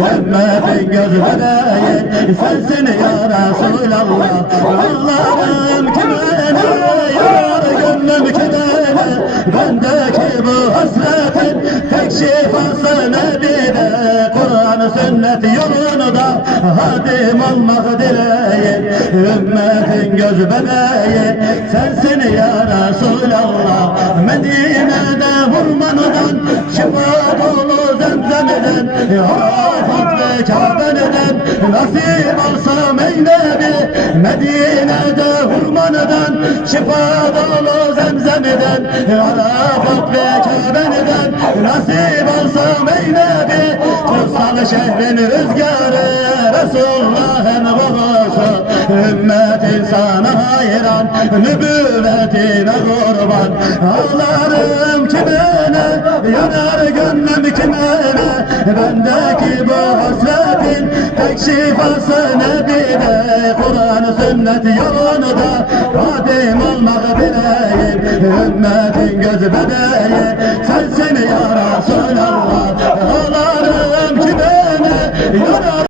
ümmetin göz bebeği sensin ya Resulallah. Allah'ım kime yarar gönlüm kime, bendeki bu hasretin tek şifası Nebi'de. Kur'an sünnet yolunu da hadim olmak dileğim, ümmetin göz bebeği sensin ya Resulallah. Medine'de vurmanıdan, şifa dolu zemzemeden, Arafat ve Kabe'den nasip alsam ey Nebi. Medine'de hurmanıdan, şifa dolu zemzemeden, Arafat ve Kabe'den nasip alsam ey Nebi. Kutsal şehrin rüzgarı, Resulullah'ın babası, ümmetin sana hayran, nübüvvetine kurban. Ağlarım kimine, yanar gönlüm kimine, bendeki bu hasretin tek şifası Nebi'de. Kur'an sünnet yolunu da hadim olmak dileğim, ümmetin göz bebeği sensin ya Resulallah.